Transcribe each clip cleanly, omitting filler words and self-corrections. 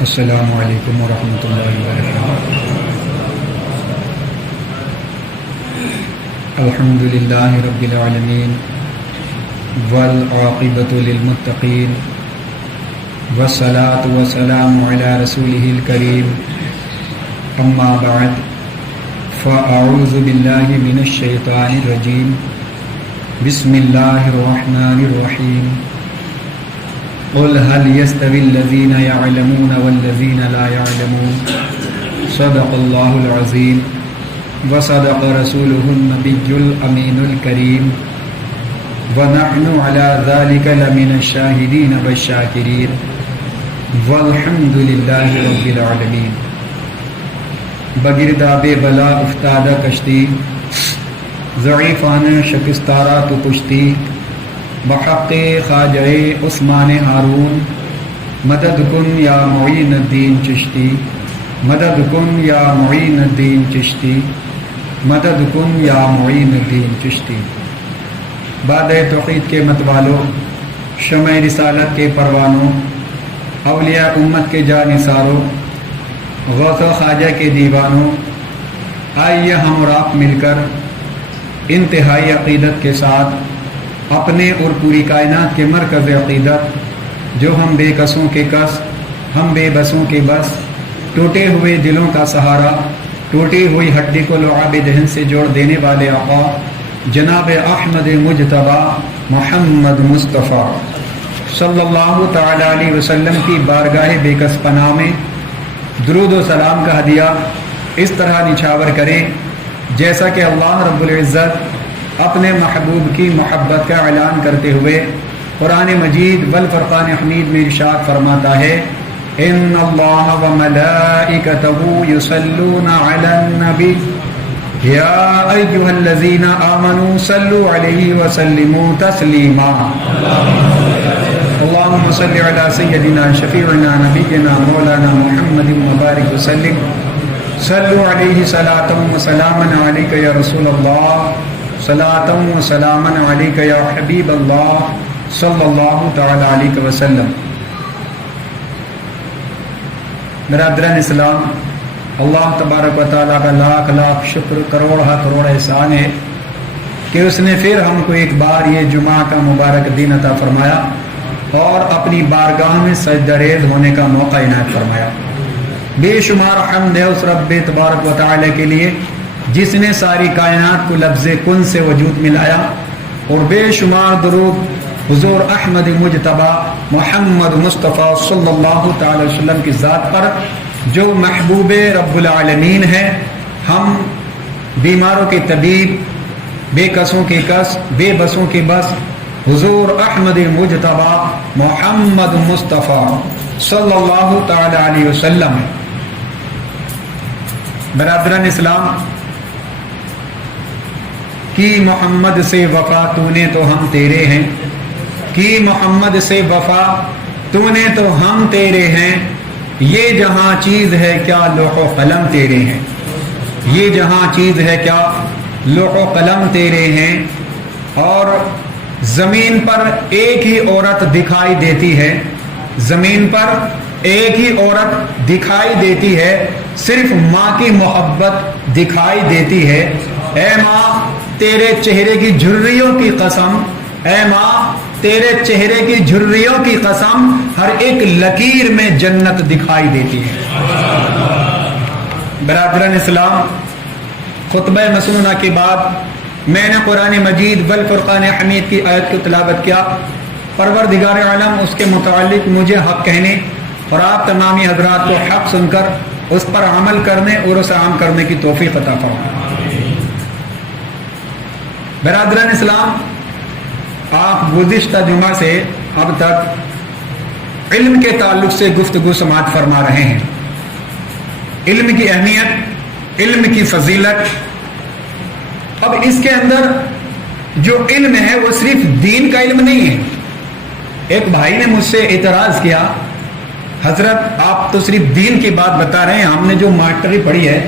السلام علیکم ورحمۃ اللہ وبرکاتہ۔ الحمد للہ رب العالمین والعاقبۃ للمتقین والصلاۃ والسلام علی رسولہ الکریم، اما بعد فاعوذ باللہ من الشیطان الرجیم، بسم اللہ الرحمن الرحیم۔ قل هل يستوي الذين يعلمون والذين لا يعلمون، صدق الله العظيم وصدق رسوله النبي الأمين الكريم، ونحن على ذلك لمن الشاهدين والشاكرين، والحمد لله رب العالمين۔ بگرداب بلا افتادہ کشتی، ضعیفانہ شکستارہ تو پشتی، بحق خواجہ عثمان ہارون، مدد کن یا معین الدین چشتی، مدد کن یا معین الدین چشتی، مدد کن یا معین الدین چشتی۔ باد توحید کے متوالوں، شمع رسالت کے پروانوں، اولیاء امت کے جانثاروں، غوث و خواجہ کے دیوانوں، آئیے ہم اور آپ مل کر انتہائی عقیدت کے ساتھ اپنے اور پوری کائنات کے مرکز عقیدت، جو ہم بے کسوں کے کس، ہم بے بسوں کے بس، ٹوٹے ہوئے دلوں کا سہارا، ٹوٹی ہوئی ہڈی کو لعاب دہن سے جوڑ دینے والے آقا جناب احمد مجتبی محمد مصطفیٰ صلی اللہ تعالی علیہ وسلم کی بارگاہ بے کس پناہ میں درود و سلام کا ہدیہ اس طرح نچھاور کریں جیسا کہ اللہ رب العزت اپنے محبوب کی محبت کا اعلان کرتے ہوئے قرآن مجید والفرقان حمید میں ارشاد فرماتا ہے، ان اللہ وملائکتہ یصلون علی النبی یا ایھا الذین آمنوا صلوا علیہ وسلموا تسلیما۔ اللہم صل علی سیدنا شفیعنا نبینا مولانا محمد مبارک وسلم، صلوا علیہ صلاۃ و سلاما علیک یا رسول اللہ، صلاۃ و سلاما علیک یا حبیب اللہ صلی اللہ تعالی علیہ وسلم۔ برادران اسلام، اللہ تبارک و تعالیٰ کا لاکھ لاکھ شکر، کروڑ کروڑ احسان ہے کہ اس نے پھر ہم کو ایک بار یہ جمعہ کا مبارک دن عطا فرمایا اور اپنی بارگاہ میں سجدہ ریز ہونے کا موقع عنایت فرمایا۔ بے شمار حمد ہے اس رب تبارک و تعالیٰ کے لیے جس نے ساری کائنات کو لفظ کن سے وجود ملایا، اور بے شمار درود حضور احمد مجتبی محمد مصطفیٰ صلی اللہ تعالی وسلم کی ذات پر جو محبوب رب العالمین ہے، ہم بیماروں کے طبیب، بے کسوں کے کس، بے بسوں کے بس، حضور احمد مجتبی محمد مصطفیٰ صلی اللہ تعالی علیہ وسلم۔ برادران اسلام، کی محمد سے وفا تو نے تو ہم تیرے ہیں، کی محمد سے وفا تو نے تو ہم تیرے ہیں، یہ جہاں چیز ہے کیا لوح و قلم تیرے ہیں، یہ جہاں چیز ہے کیا لوح و قلم تیرے ہیں۔ اور زمین پر ایک ہی عورت دکھائی دیتی ہے، زمین پر ایک ہی عورت دکھائی دیتی ہے، صرف ماں کی محبت دکھائی دیتی ہے۔ اے ماں تیرے چہرے کی جھریوں کی قسم، اے ماں تیرے چہرے کی جھریوں کی قسم، ہر ایک لکیر میں جنت دکھائی دیتی ہے۔ برادران اسلام، خطبہ مسنونہ کے بعد میں نے قرآن مجید والفرقان حمید کی آیت کی تلاوت کیا۔ پروردگار عالم اس کے متعلق مجھے حق کہنے اور آپ تمامی حضرات کو حق سن کر اس پر عمل کرنے اور اسے عام کرنے کی توفیق عطا فرمائے۔ برادران اسلام، آپ گزشتہ جمعہ سے اب تک علم کے تعلق سے گفتگو سماعت فرما رہے ہیں۔ علم کی اہمیت، علم کی فضیلت۔ اب اس کے اندر جو علم ہے وہ صرف دین کا علم نہیں ہے۔ ایک بھائی نے مجھ سے اعتراض کیا، حضرت آپ تو صرف دین کی بات بتا رہے ہیں، ہم نے جو ماسٹری پڑھی ہے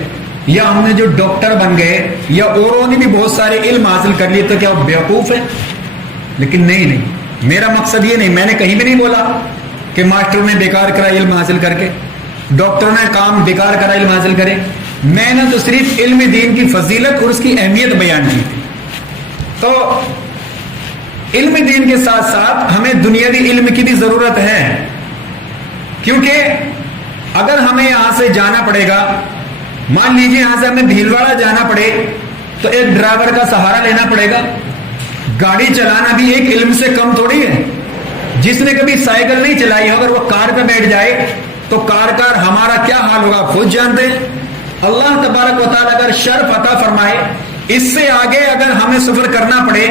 یا ہم نے جو ڈاکٹر بن گئے یا اوروں نے بھی بہت سارے علم حاصل کر لیے تو کیا وہ بیوقوف ہے؟ لیکن نہیں، میرا مقصد یہ نہیں، میں نے کہیں بھی نہیں بولا کہ ماسٹر نے بیکار کرا علم حاصل کر کے، ڈاکٹر نے کام بیکار کرا علم حاصل کرے. میں نے تو صرف علم دین کی فضیلت اور اس کی اہمیت بیان کی تھی. تو علم دین کے ساتھ ساتھ ہمیں دنیاوی علم کی بھی ضرورت ہے، کیونکہ اگر ہمیں یہاں سے جانا پڑے گا، مان لیجیے یہاں سے ہمیں بھیلواڑا جانا پڑے تو ایک ڈرائیور کا سہارا لینا پڑے گا. گاڑی چلانا بھی ایک علم سے کم تھوڑی ہے. جس نے کبھی سائیکل نہیں چلائی ہو اگر وہ کار پہ بیٹھ جائے تو کار ہمارا کیا حال ہوگا خود جانتے ہیں. اللہ تبارک و تعالیٰ اگر شرف عطا فرمائے، اس سے آگے اگر ہمیں سفر کرنا پڑے،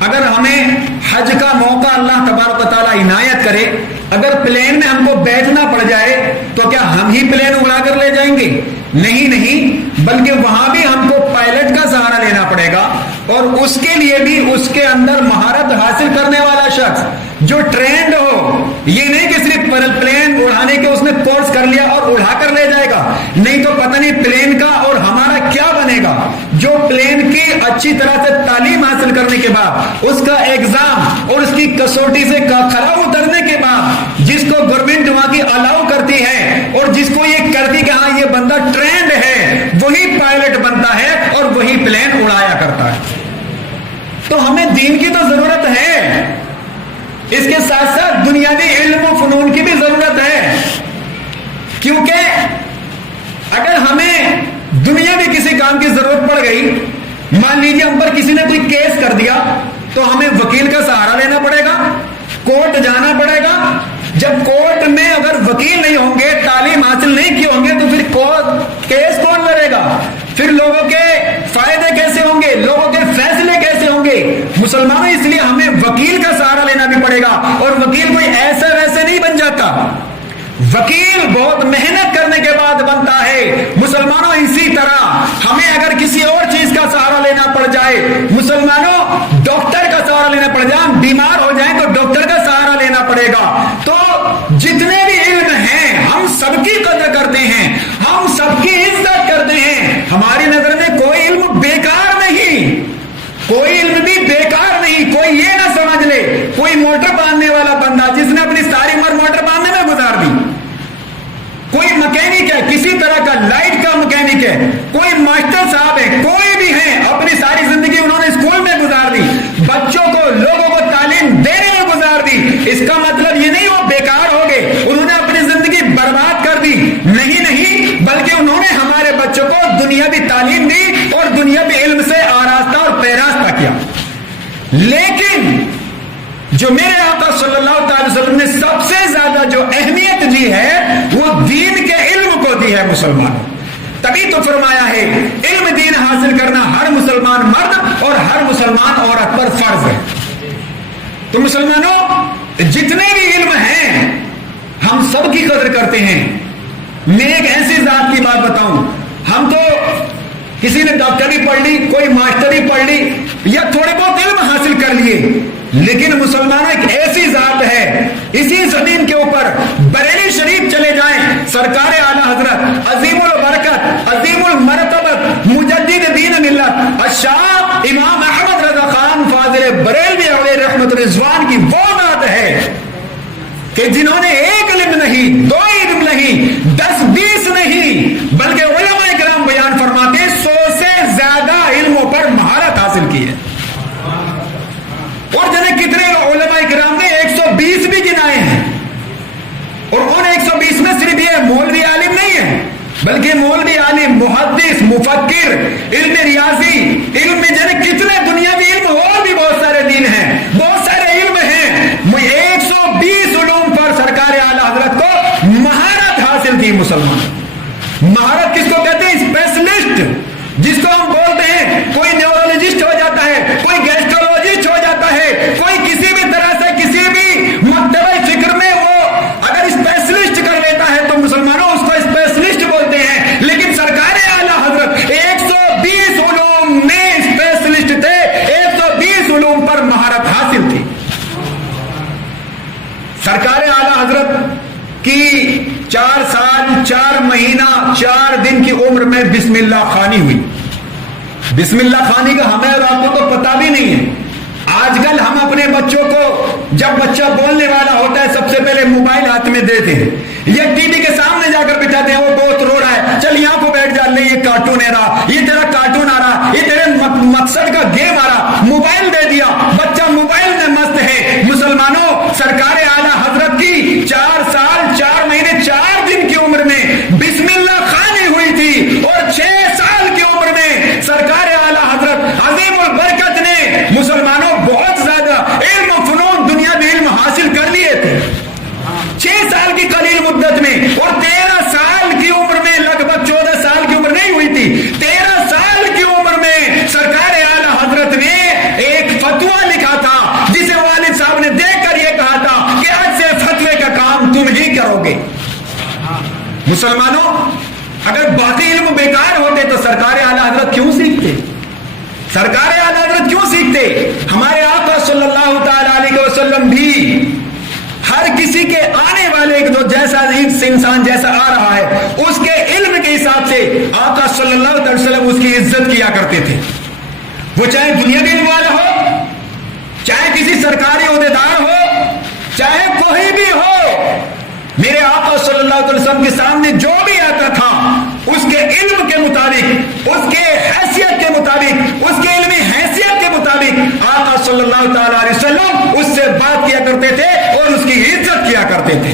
اگر ہمیں حج کا موقع اللہ تبارک و تعالیٰ عنایت کرے، اگر پلین میں ہم کو بیٹھنا پڑ جائے تو کیا ہم ہی پلین اڑا کر لے جائیں گے؟ نہیں، بلکہ وہاں بھی ہم کو پائلٹ کا سہارا لینا پڑے گا، اور اس کے لیے بھی اس کے اندر مہارت حاصل کرنے والا شخص جو ٹرینڈ ہو. یہ نہیں کہ صرف پلین اڑانے کے اس نے کورس کر لیا اور اڑا کر لے جائے گا، نہیں تو پتہ نہیں پلین کا اور ہمارا کیا بنے گا. جو پلین کی اچھی طرح سے تعلیم حاصل کرنے کے بعد، اس کا ایگزام اور اس کی کسوٹی سے کھرا اترنے کے بعد جس کو گورنمنٹ وہاں کی الاؤ کرتی ہے اور جس کو یہ کرتی کہ ہاں یہ بندہ ٹرینڈ ہے، وہی پائلٹ بنتا ہے اور وہی پلین اڑایا کرتا ہے. تو ہمیں دین کی تو ضرورت ہے، اس کے ساتھ ساتھ دنیاوی علم و فنون کی بھی ضرورت ہے. کیونکہ اگر ہمیں دنیاوی کسی کام کی ضرورت پڑ گئی، مان لیجیے ہم پر کسی نے کوئی کیس کر دیا، تو ہمیں وکیل کا سہارا لینا پڑے گا، کورٹ جانا پڑے گا. جب کورٹ میں اگر وکیل نہیں ہوں گے، تعلیم حاصل نہیں کیے ہوں گے، تو پھر کیس کون لڑے گا؟ پھر لوگوں کے فائدے کیسے ہوں گے؟ لوگوں کے فیصلے کیسے ہوں گے؟ مسلمانوں، اس لیے ہمیں وکیل کا سہارا لینا بھی پڑے گا. اور وکیل کوئی ایسے ویسے نہیں بن جاتا، وکیل بہت محنت کرنے کے بعد بنتا ہے. مسلمانوں، اسی طرح ہمیں اگر کسی اور چیز کا سہارا لینا پڑ جائے، مسلمانوں ڈاکٹر کا سہارا لینا پڑ جائے، ہم بیمار ہو جائیں تو ڈاکٹر کا سہارا لینا پڑے گا. تو جتنے بھی علم ہیں ہم سب کی قدر کرتے ہیں، ہم سب کی عزت کرتے ہیں. ہماری نظر میں کوئی علم بیکار نہیں، کوئی علم بھی بیکار نہیں. کوئی یہ نہ سمجھ لے کوئی موٹر باندھنے والا بندہ جس نے اپنی ساری عمر موٹر باندھنے میں گزار دی، کوئی مکینک ہے، کسی طرح کا لائٹ کا مکینک ہے، کوئی ماسٹر صاحب ہے، کوئی بھی ہے، اپنی ساری زندگی انہوں نے اسکول میں گزار دی، بچوں کو لوگوں کو تعلیم دینے میں گزار دی. اس کا مطلب یہ نہیں وہ بیکار ہو گئے، انہوں نے اپنی زندگی برباد کر دی. نہیں، بلکہ انہوں نے ہمارے بچوں کو دنیاوی تعلیم دی اور دنیاوی علم سے آراستہ اور پیراستہ کیا. لیکن جو میرے آقا صلی اللہ تعالی وسلم نے سب سے زیادہ جو اہمیت دی ہے وہ دین کے علم کو دی ہے مسلمانوں. تبھی تو فرمایا ہے علم دین حاصل کرنا ہر مسلمان مرد اور ہر مسلمان عورت پر فرض ہے. تو مسلمانوں، جتنے بھی علم ہیں ہم سب کی قدر کرتے ہیں. میں ایک ایسی ذات کی بات بتاؤں، ہم تو کسی نے ڈاکٹری پڑھ لی، کوئی ماسٹری پڑھ لی یا تھوڑے بہت علم حاصل کر لیے، لیکن مسلمانوں ایک ایسی ذات ہے، اسی زمین کے اوپر بریلی شریف چلے جائیں، سرکار اعلی حضرت عظیم البرکت عظیم المرتبت مجدد دین ملت الشاہ امام احمد رضا خان فاضل بریلوی علیہ رحمت رضوان کی وہ ذات ہے کہ جنہوں نے ایک علم نہیں، دو علم نہیں، 10-20 نہیں، بلکہ علماء کرام بیان فرماتے ہیں 100 سے زیادہ علموں پر مہارت حاصل کی ہے. اور جنہیں کتنے علماء کرام نے 120 بھی گنائے ہیں، اور ان 120 میں صرف یہ مولوی عالم نہیں ہے، بلکہ مولوی عالم، محدث، مفکر، علم ریاضی، علم میں جنہیں کتنے دنیاوی علم اور بھی بہت سارے دین ہیں، بہت سارے علم ہیں. 120 علوم پر سرکار اعلی حضرت کو مہارت حاصل کی. مسلمان مہارت کس کو کہتے ہیں؟ اسپیشلسٹ، جس کو ہم بولتے ہیں کوئی نیورولوجسٹ ہو جاتا ہے، کوئی گیسٹرولوجسٹ ہو جاتا ہے، کوئی کسی بھی طرح سے کسی بھی مکتبہ فکر میں وہ اگر اسپیشلسٹ کر لیتا ہے تو مسلمانوں اس کو اسپیشلسٹ بولتے ہیں. لیکن سرکار اعلی حضرت 120 علوم میں اسپیشلسٹ تھے، 120 علوم پر مہارت حاصل تھی. سرکار اعلی حضرت کی 4 سال 4 مہینہ 4 دن کی عمر میں بسم اللہ خوانی ہوئی. بسم اللہ خوانی کا ہمیں اور آپ کو تو پتا بھی نہیں ہے. آج کل ہم اپنے بچوں کو جب بچہ بولنے والا ہوتا ہے سب سے پہلے موبائل ہاتھ میں دیتے ہیں یا ٹی وی کے سامنے جا کر بٹھا کہتے ہیں وہ بہت رو رہا ہے، چل یہاں کو بیٹھ جا، لے یہ کارٹون ہے رہا، یہ تیرا کارٹون آ رہا، یہ تیرے مقصد کا گیم آ رہا، موبائل دے دیا، بچہ موبائل میں مست ہے۔ مسلمانوں، سرکار اعلیٰ حضرت کی 4 سال 4 مہینے 4 دن کی عمر میں بسم اللہ خوانی ہوئی تھی، اور 6 سال کی عمر میں سرکار اعلیٰ حضرت عظیم البرکت نے مسلمانوں بہت زیادہ علم و فنون دنیاوی علم حاصل کر لیے تھے 6 سال کی قلیل مدت میں، اور 13 سال کی عمر میں، لگ بھگ 14 سال کی عمر نہیں ہوئی تھی، 13 سال کی عمر میں سرکار اعلیٰ حضرت نے ایک فتویٰ لکھا تھا، جسے والد صاحب نے دیکھ کر یہ کہا تھا کہ آج سے فتوے کا کام تم ہی کرو گے۔ مسلمانوں، اگر باقی علم بیکار ہوتے تو سرکار اعلیٰ حضرت کیوں سیکھتے؟ سرکار اعلیٰ حضرت کیوں سیکھتے؟ ہمارے آقا صلی اللہ تعالی علیہ وسلم بھی ہر کسی کے آنے والے جو جیسا انسان جیسا آ رہا ہے اس کے علم کے حساب سے آقا صلی اللہ علیہ وسلم اس کی عزت کیا کرتے تھے، وہ چاہے دنیاوی علم والا ہو، چاہے کسی سرکاری عہدیدار ہو، چاہے کوئی بھی ہو۔ میرے آقا صلی اللہ علیہ وسلم کے سامنے جو بھی آتا تھا اس کے علم کے مطابق، اس کے حیثیت کے مطابق، اس کے علمی حیثیت کے مطابق آقا صلی اللہ تعالی علیہ وسلم اس سے بات کیا کرتے تھے اور اس کی عزت کیا کرتے تھے۔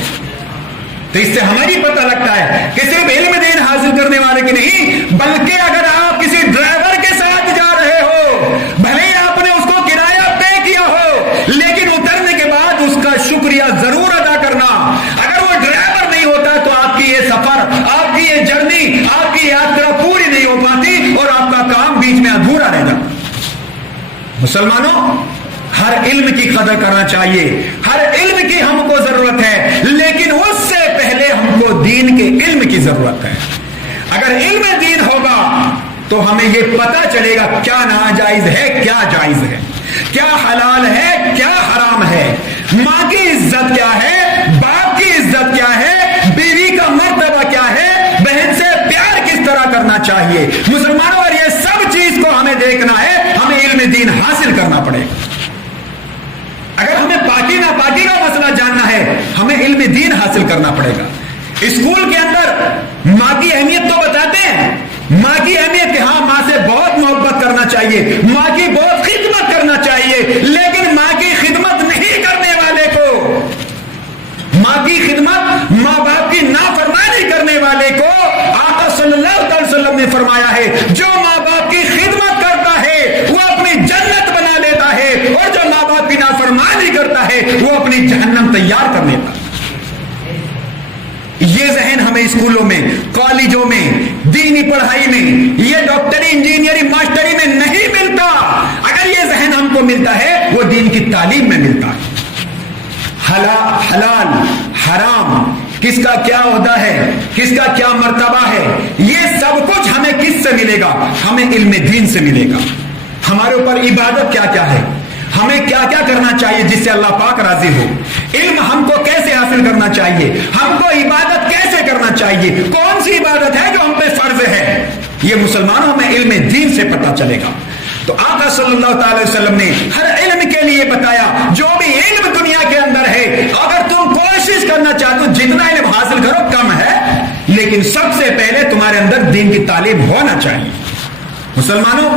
تو اس سے ہماری پتہ لگتا ہے کہ صرف علم دین حاصل کرنے والے کی نہیں، بلکہ اگر آپ کسی ڈرائیور کے ساتھ جا رہے ہو، بھلے ہی آپ نے اس کو کرایہ طے کیا ہو، لیکن اترنے کے بعد اس کا شکریہ ضرور ادا کرنا۔ اگر وہ ڈرائیور نہیں ہوتا تو آپ کی یہ سفر، آپ کی یہ جرنی، آپ کی یاترا پوری نہیں ہو پاتی اور آپ کا کام بیچ میں ادھورا رہ جاتا۔ مسلمانوں، ہر علم کی قدر کرنا چاہیے، ہر علم کی ہم کو ضرورت ہے، لیکن اس سے پہلے ہم کو دین کے علم کی ضرورت ہے۔ اگر علم دین ہوگا تو ہمیں یہ پتا چلے گا کیا ناجائز ہے، کیا جائز ہے، کیا حلال ہے، کیا حرام ہے، ماں کی عزت کیا ہے، باپ کی عزت کیا ہے، بیوی کا مرتبہ کیا ہے، بہن سے پیار کس طرح کرنا چاہیے۔ مسلمانوں، اور یہ سب چیز کو ہمیں دیکھنا ہے، ہمیں علم دین حاصل کرنا پڑے گا۔ اگر ہمیں پاکی ناپاکی کا مسئلہ جاننا ہے، ہمیں علم دین حاصل کرنا پڑے گا۔ اسکول کے اندر ماں کی اہمیت تو بتاتے ہیں، ماں کی اہمیت کہ ہاں ماں سے بہت محبت کرنا چاہیے، ماں کی بہت خدمت کرنا چاہیے، لیکن ماں کی خدمت نہیں کرنے والے کو، ماں کی خدمت، ماں باپ کی نافرمانی کرنے والے کو آقا صلی اللہ علیہ وسلم نے فرمایا ہے جو ماں باپ کی خدمت کرتا ہے وہ اپنی جنت بنا لیتا ہے، اور جو ماں باپ کی نافرمانی کرتا ہے وہ اپنی جہنم تیار کر لیتا ہے۔ یہ ذہن ہمیں اسکولوں میں، کالجوں میں، دینی پڑھائی میں، یہ ڈاکٹری، انجینئرنگ، ماسٹری میں نہیں ملتا۔ اگر یہ ذہن ہم کو ملتا ہے وہ دین کی تعلیم میں ملتا ہے۔ حلال حرام، کس کا کیا عہدہ ہے، کس کا کیا مرتبہ ہے، یہ سب کچھ ہمیں کس سے ملے گا؟ ہمیں علم دین سے ملے گا۔ ہمارے اوپر عبادت کیا کیا ہے، ہمیں کیا کیا کرنا چاہیے جس سے اللہ پاک راضی ہو، علم ہم کو کیسے حاصل کرنا چاہیے، ہم کو عبادت کیسے کرنا چاہیے، کون سی عبادت ہے جو ہم پہ فرض ہے، یہ مسلمانوں میں علم دین سے پتہ چلے گا۔ تو آقا صلی اللہ تعالی وسلم نے ہر علم کے لیے بتایا، جو بھی علم دنیا کے اندر ہے اگر تم کوشش کرنا چاہتے ہو جتنا علم حاصل کرو کم ہے، لیکن سب سے پہلے تمہارے اندر دین کی تعلیم ہونا چاہیے۔ مسلمانوں،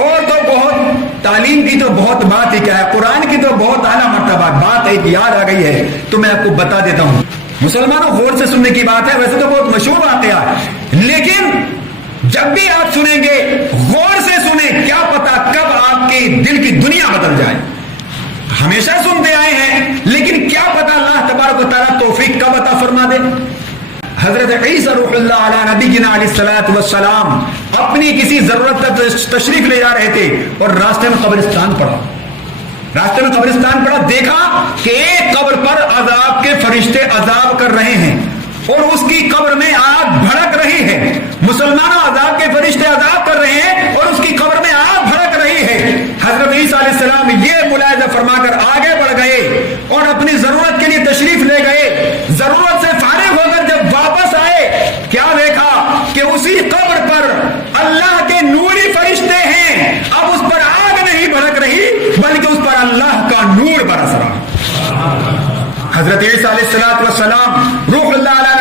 اور تو بہت تعلیم کی تو بہت بات ہی کیا ہے، قرآن کی تو بہت اعلیٰ مرتبہ بات ایک یاد آ گئی ہے تو میں آپ کو بتا دیتا ہوں۔ مسلمانوں، غور سے سننے کی بات ہے، ویسے تو بہت مشہور بات ہے، لیکن جب بھی آپ سنیں گے غور سے سنیں، کیا پتا کب آپ کے دل کی دنیا بدل جائے۔ ہمیشہ سنتے آئے ہیں لیکن کیا پتا اللہ تبارک و تعالیٰ توفیق کب عطا فرما دے۔ حضرت عیسیٰ روح اللہ علیہ نبینا علیہ الصلوۃ والسلام اپنی کسی ضرورت پر تشریف لے جا رہے تھے اور راستے میں قبرستان پڑا، دیکھا کہ ایک قبر پر عذاب کے فرشتے عذاب کر رہے ہیں اور اس کی قبر میں آگ بھڑک رہی ہے۔ مسلمانوں، عذاب کے فرشتے عذاب کر رہے ہیں اور اس کی قبر میں آگ بھڑک رہی ہے۔ حضرت عیسیٰ علیہ السلام یہ ملاحظہ فرما کر آگے بڑھ گئے اور اپنی ضرورت کے لیے تشریف لے گئے۔ ضرورت سے فارغ ہو کر جب واپس آئے، کیا دیکھا کہ اسی قبر پر اللہ کے نوری فرشتے ہیں۔ اب اس پر آگ نہیں بھڑک رہی بلکہ اس پر اللہ کا نور برس رہا۔ حضرت عیسیٰ علیہ السلام روح اللہ علیہ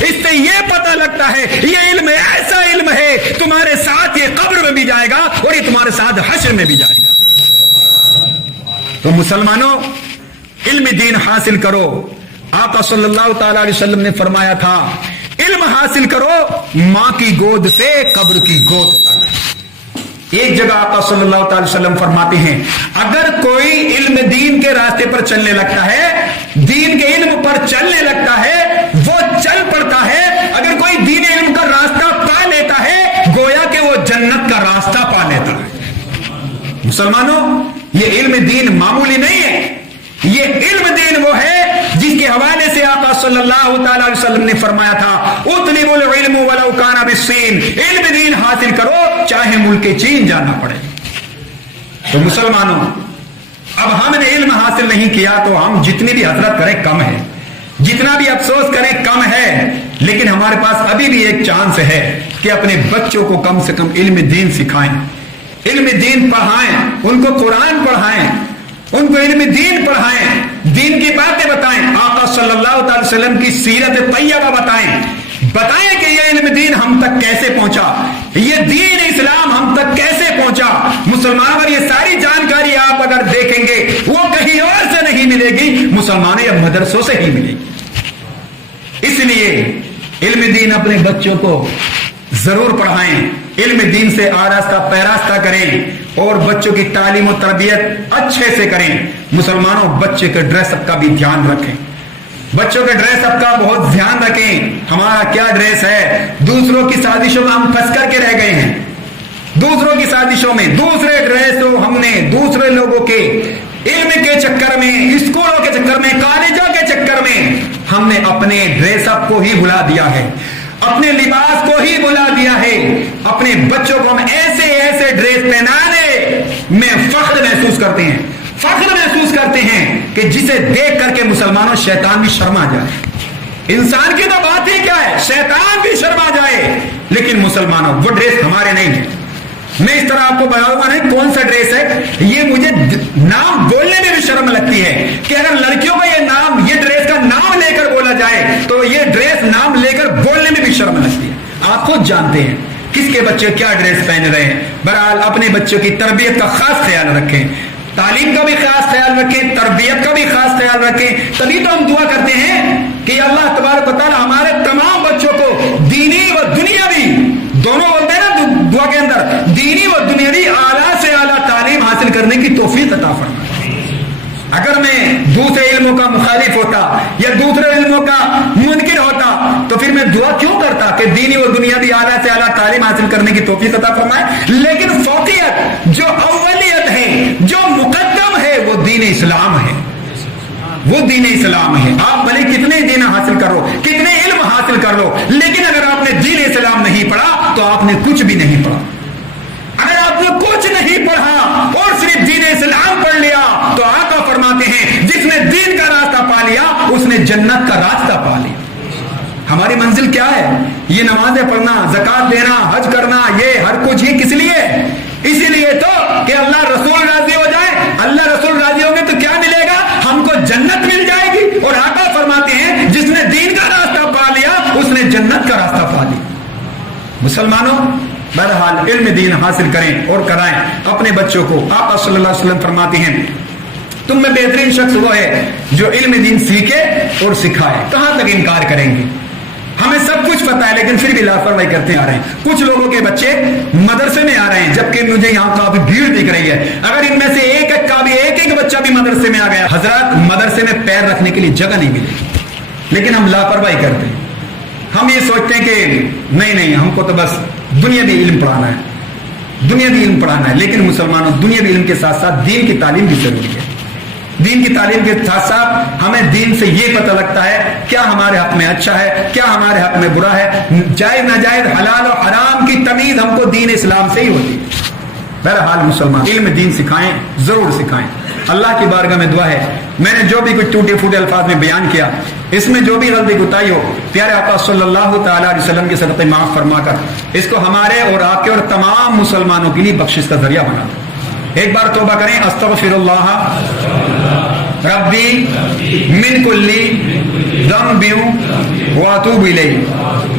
اس سے یہ پتہ لگتا ہے یہ علم ایسا علم ہے تمہارے ساتھ یہ قبر میں بھی جائے گا اور یہ تمہارے ساتھ حشر میں بھی جائے گا۔ تو مسلمانوں، علم دین حاصل کرو۔ آقا صلی اللہ تعالی علیہ وسلم نے فرمایا تھا علم حاصل کرو ماں کی گود سے قبر کی گود تک۔ ایک جگہ آقا صلی اللہ تعالی وسلم فرماتے ہیں اگر کوئی علم دین کے راستے پر چلنے لگتا ہے، دین کے علم پر چلنے لگتا ہے، وہ چل پڑتا ہے، اگر کوئی دین علم کا راستہ پا لیتا ہے گویا کہ وہ جنت کا راستہ پا لیتا ہے۔ مسلمانوں، یہ علم دین معمولی نہیں ہے، یہ علم دین وہ ہے جس کے حوالے سے آقا صلی اللہ تعالی علیہ وسلم نے فرمایا تھا اطلبوا العلم ولو کان بالصین، علم دین حاصل کرو چاہے ملک چین جانا پڑے۔ تو مسلمانوں، اب ہم نے علم حاصل نہیں کیا تو ہم جتنی بھی حسرت کریں کم ہے، جتنا بھی افسوس کریں کم ہے، لیکن ہمارے پاس ابھی بھی ایک چانس ہے کہ اپنے بچوں کو کم سے کم علم دین سکھائیں، علم دین پڑھائیں، ان کو قرآن پڑھائیں، ان کو علم دین پڑھائیں، دین کی باتیں بتائیں، آقا صلی اللہ تعالی وسلم کی سیرت طیبہ بتائیں کہ یہ علم دین ہم تک کیسے پہنچا، یہ دین اسلام ہم تک کیسے پہنچا۔ مسلمان اور یہ ساری جانکاری آپ اگر دیکھیں گے وہ کہیں اور سے نہیں ملے گی، مسلمانوں یا مدرسوں سے ہی ملے گی۔ اس لیے علم دین اپنے بچوں کو ضرور پڑھائیں، علم دین سے آراستہ پیراستہ کریں اور بچوں کی تعلیم و تربیت اچھے سے کریں۔ مسلمانوں، بچے کے ڈریس اپ کا بھی دھیان رکھیں، بچوں کے ڈریس اپ کا بہت دھیان رکھیں۔ ہمارا کیا ڈریس ہے؟ دوسروں کی سازشوں میں ہم پھنس کر کے رہ گئے ہیں، دوسروں کی سازشوں میں، دوسرے ڈریس ہم نے دوسرے لوگوں کے علم کے چکر میں، اسکولوں کے چکر میں، کالجوں کے چکر میں ہم نے اپنے ڈریس اپ کو ہی بھلا دیا ہے، اپنے لباس کو ہی بھلا دیا ہے۔ اپنے بچوں کو ہم ایسے ایسے ڈریس پہنانے میں فخر محسوس کرتے ہیں کہ جسے دیکھ کر کے مسلمانوں شیطان بھی شرما جائے۔ انسان کی تو بات ہی کیا ہے، شیطان بھی شرما جائے، لیکن مسلمانوں وہ ڈریس ہمارے نہیں ہیں۔ میں اس طرح آپ کو بتاؤں گا نہیں کون سا ڈریس ہے، یہ مجھے نام بولنے میں بھی شرم لگتی ہے کہ اگر لڑکیوں کا یہ نام، یہ ڈریس کا نام لے کر بولا جائے تو یہ ڈریس نام لے کر بولنے میں بھی شرم لگتی ہے۔ آپ خود جانتے ہیں کس کے بچے کیا ڈریس پہن رہے ہیں۔ بہرحال اپنے بچوں کی تربیت کا خاص خیال رکھیں، تعلیم کا بھی خاص خیال رکھیں، تربیت کا بھی خاص خیال رکھیں۔ تبھی تو ہم دعا کرتے ہیں کہ اللہ تبارک و تعالی ہمارے تمام بچوں کو دینی و دنیاوی دونوں ہوتے ہیں نا دعا کے اندر، دینی و دنیاوی اعلیٰ سے اعلیٰ تعلیم حاصل کرنے کی توفیق عطا فرمائے۔ اگر میں دوسرے علموں کا مخالف ہوتا یا دوسرے علموں کا منکر ہوتا تو پھر میں دعا کیوں کرتا کہ دینی و دنیاوی اعلیٰ سے اعلیٰ تعلیم حاصل کرنے کی توفیق عطا فرمائے۔ لیکن فوقیت، جو اولیت ہے، جو مقدم ہے، وہ دین اسلام ہے، وہ دین اسلام ہے۔ آپ بھلے کتنے دین حاصل کرو، کتنے علم حاصل کر لو، لیکن اگر آپ نے دین اسلام نہیں پڑھا تو آپ نے کچھ بھی نہیں پڑھا۔ اگر آپ نے کچھ نہیں پڑھا اور صرف دین اسلام پڑھ لیا تو آقا فرماتے ہیں جس نے دین کا راستہ پا لیا اس نے جنت کا راستہ پا لیا۔ ہماری منزل کیا ہے؟ یہ نمازیں پڑھنا، زکات دینا، حج کرنا، یہ ہر کچھ ہی کس لیے؟ اسی لیے تو کہ اللہ رسول راضی ہو جائے۔ اللہ رسول راضی ہوں گے تو کیا ملے گا؟ ہم کو جنت مل جائے گی۔ اور آقا فرماتے ہیں جس نے دین کا راستہ پا لیا اس نے جنت کا راستہ پا لیا۔ مسلمانوں، بہرحال علم دین حاصل کریں اور کرائیں اپنے بچوں کو۔ آقا صلی اللہ علیہ وسلم فرماتے ہیں تم میں بہترین شخص وہ ہے جو علم دین سیکھے اور سکھائے۔ کہاں تک انکار کریں گے؟ ہمیں سب کچھ پتا ہے لیکن پھر بھی لاپرواہی کرتے آ رہے ہیں۔ کچھ لوگوں کے بچے مدرسے میں آ رہے ہیں جبکہ مجھے یہاں کافی بھیڑ دکھ رہی ہے۔ اگر ان میں سے ایک بچہ بھی مدرسے میں آ گیا، حضرات مدرسے میں پیر رکھنے کے لیے جگہ نہیں ملے گی، لیکن ہم لاپرواہی کرتے ہیں۔ ہم یہ سوچتے ہیں کہ نہیں ہم کو تو بس دنیاوی علم پڑھانا ہے، دنیاوی علم پڑھانا ہے۔ لیکن مسلمانوں، دنیاوی علم کے ساتھ ساتھ دین کی تعلیم بھی ضروری ہے۔ دین کی تعلیم کے ساتھ ساتھ ہمیں دین سے یہ پتہ لگتا ہے کیا ہمارے حق میں اچھا ہے، کیا ہمارے حق میں برا ہے، جائز ناجائز، حلال و حرام کی تمیز ہم کو دین اسلام سے ہی ہوتی ہے۔ بہرحال مسلمان علم دین سکھائیں، ضرور سکھائیں۔ اللہ کی بارگاہ میں دعا ہے میں نے جو بھی کچھ ٹوٹے پھوٹے الفاظ میں بیان کیا، اس میں جو بھی غلطی کوتاہی ہو، پیارے آقا صلی اللہ تعالی علیہ وسلم کے صدقے معاف فرما کر اس کو ہمارے اور آپ کے اور تمام مسلمانوں کے لیے بخشش کا ذریعہ بنا دو۔ ایک بار توبہ کریں، استغفر اللہ ربی من کلی ذنب واتوب الیہ.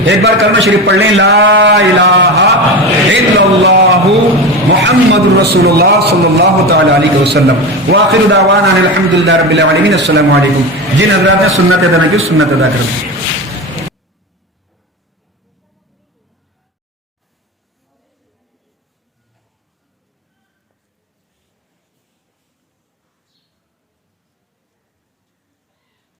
ایک بار کلمہ شریف پڑھ لیں, لا الہ الا اللہ محمد رسول اللہ صلی اللہ تعالی علیہ وسلم. وآخر دعوانا الحمدللہ رب العالمین. السلام علیکم. جن حضرات نے سنت ادا کی سنت ادا کریں.